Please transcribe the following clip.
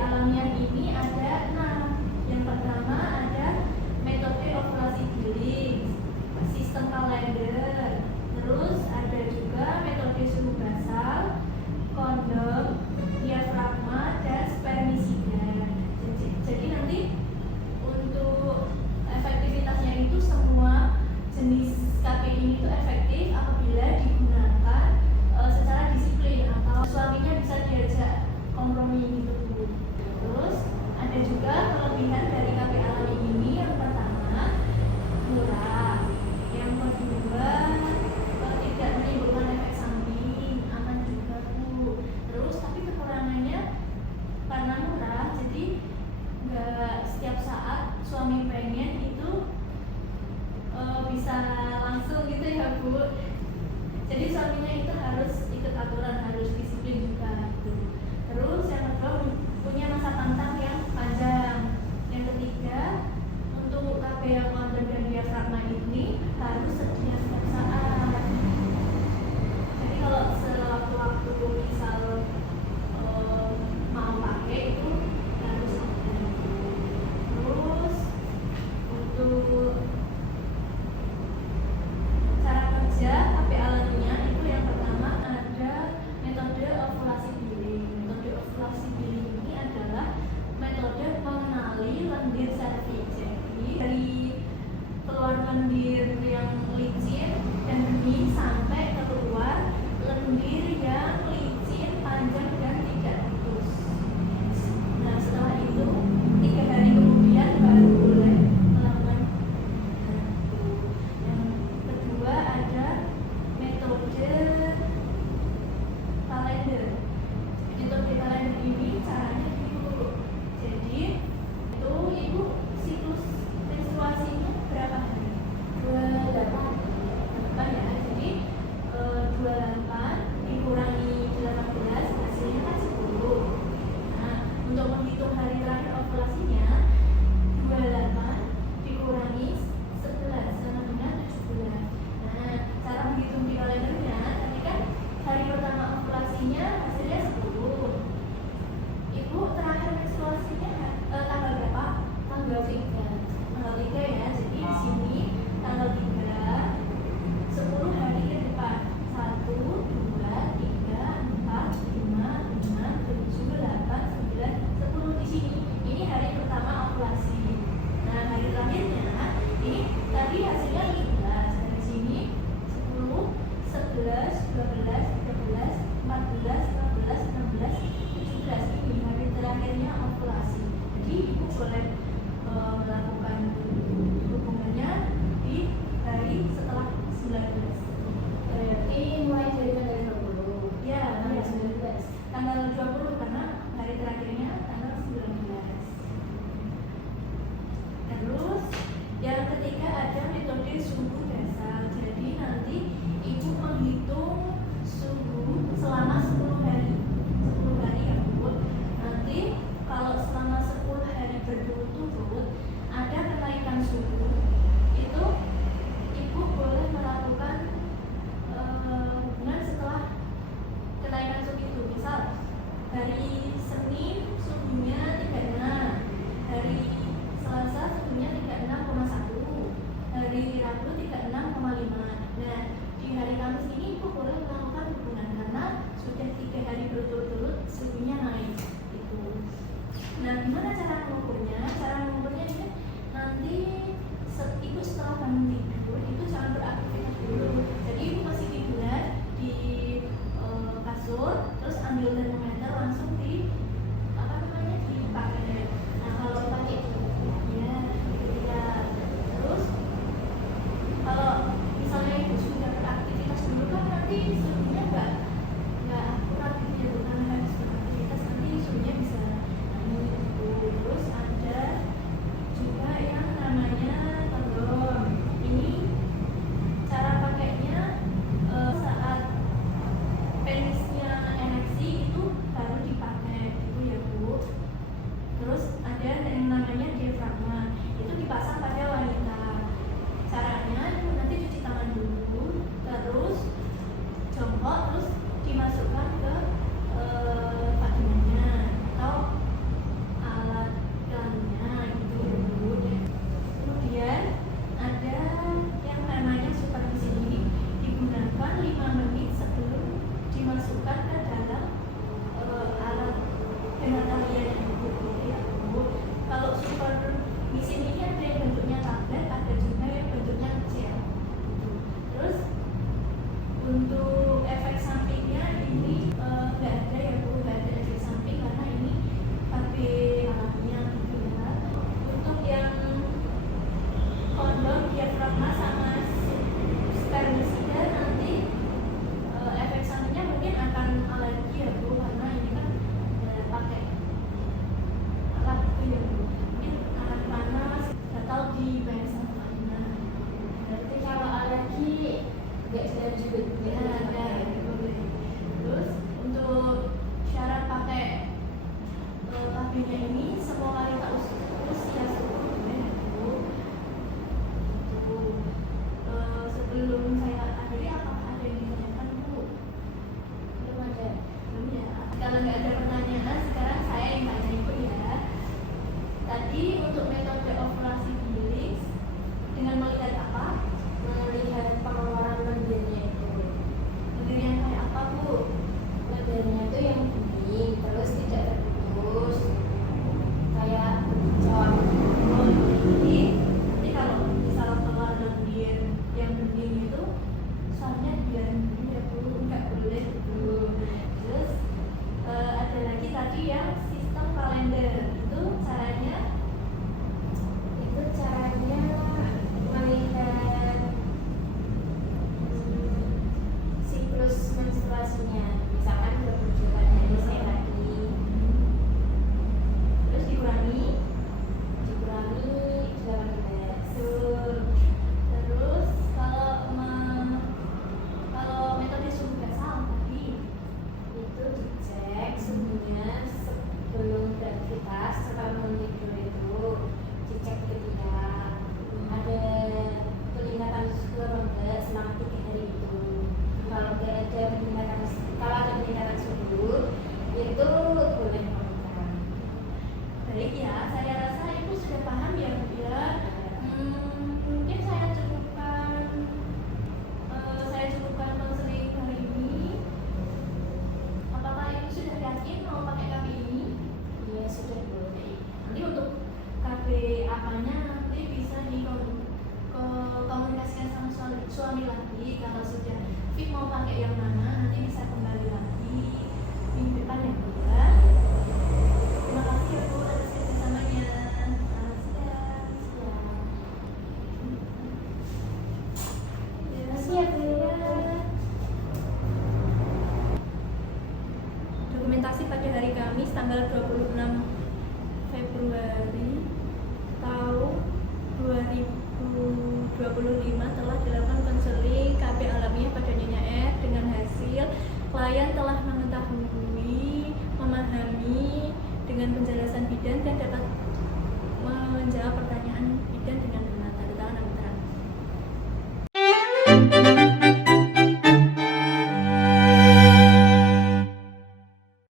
alamiah ini ada 6. Yang pertama ada metode ovulasi giling, sistem kalender, terus ada juga metode suhu basal, kondom, diafragma, dan spermisida. Jadi nanti untuk efektivitasnya itu semua jenis KPI ini itu efektif apabila digunakan secara disiplin atau suaminya bisa diajak kompromi gitu. Terus ada juga kelebihan dari KPI alami ini. Yang pertama murah, yang kedua tidak menimbulkan efek samping, aman juga Bu. Terus tapi kekurangannya karena murah, jadi nggak setiap saat suami pengen itu bisa langsung gitu ya Bu. Jadi suaminya itu harus ikut aturan, harus disiplin juga gitu. Terus yang kedua punya masa tantang yang panjang. Yang ketiga untuk KPI kondom dan diafragma ini harus sedia setiap saat. Jadi kalau sewaktu-waktu misal mau pakai itu harus ada. Terus untuk cara kerja KPI alaminya itu yang pertama ada metode ovulasi giling. Metode ovulasi giling ini adalah metode mengenali lendir serviks. Jadi dari keluar lendir yang licin dan bening sampai keluar lendir yang licin, panjang dan tidak putus. Nah setelah itu 3 hari kemudian baru boleh melakukan. Yang kedua ada metode kalender. Metode kalender ini caranya gitu. Jadi itu ibu siklus menstruasinya berapa hari? 28 ya. Jadi 28 dikurangi 18 hasilnya kan 10. Nah untuk menghitung hari terakhir ovulasinya 28 dikurangi 11 sama dengan 17. Nah cara menghitung di kalendernya tadi kan hari pertama ovulasinya hasilnya 10. Ibu terakhir menstruasinya tanggal berapa? Tanggal 3. Tanggal 3 ya. Jadi di sini tanggal 3 10 hari ke depan. 1 2 3 4 5 6 7 8 9 10 di sini. Ini hari pertama ovulasi. Nah, hari terakhirnya ini tadi hasilnya 15. Dari sini 10 11 12 13 14 15 16 17 ini hari terakhirnya ovulasi. Jadi ibu boleh melakukan hubungannya di hari setelah 19. Ini mulai dari tanggal 20. Ya, tanggal 19. Tanggal 20 karena hari terakhirnya tanggal 19. Terus yang ketiga ada metode suhu basal. Jadi nanti ibu menghitung suhu selama 10 hari. 10 hari ya Bu. Nanti kalau selama 10 hari berturut-turut ada kenaikan suhu, itu ibu boleh melakukan hubungan setelah kenaikan suhu itu. Misal hari Senin suhunya 36, hari Selasa suhunya 36,1, hari Rabu 36,5. Nah di hari Kamis ini ibu boleh melakukan hubungan karena sudah 3 hari berturut-turut suhunya naik gitu. Nah gimana cara mengukurnya? Cara juga. Ya, ada boleh. Terus untuk syarat pakai KB-nya ini semua wanita usia 10 boleh Bu. Itu sebelum saya akhiri apakah ada yang ditanyakan Bu? Belum ada. Belum ya. Kalau nggak ada pertanyaan, sekarang saya yang tanya Ibu ya. Tadi untuk metode ovulasi bilik dengan melihat apa? Melihat pengeluaran lendirnya itu. Lendir yang kayak apa Bu? Lendirnya itu yang bening, terus tidak terputus, kayak bencong. Oh, jadi kalau misalnya keluar lendir yang bening itu, soalnya biar ya Bu, nggak boleh Bu. Terus ada lagi tadi yang sistem kalender itu caranya Itu caranya melihat siklus menstruasinya. Misalkan 28 hari saya lagi terus dikurangi dikurangi 18. terus kalau metode suhu basal tadi Itu dicek suhunya sebelum beraktivitas selama tidur itu, dicek ketika ada peningkatan suhu apa enggak selama 3 hari itu. Kalau enggak ada peningkatan suhu itu boleh makan. baik ya, saya rasa Ibu sudah paham ya Bu ya. Mungkin saya cukupkan konseling hari ini. Apakah Ibu sudah yakin mau pakai KB ini? Iya sudah boleh. Nanti untuk KB apanya nanti bisa komunikasikan sama suami lagi. Kalau sudah fit mau pakai yang mana nanti bisa kembali lagi minggu depan ya Bu ya. Terima kasih ya Bu atas kerjasamanya. Selamat siang. Terima kasih ya Bu. Dokumentasi pada hari Kamis tanggal 26 Februari tahun 2025 telah dilakukan konseling KB alamiah pada Nyonya R dengan hasil klien telah mengetahui, memahami dengan penjelasan bidan dan dapat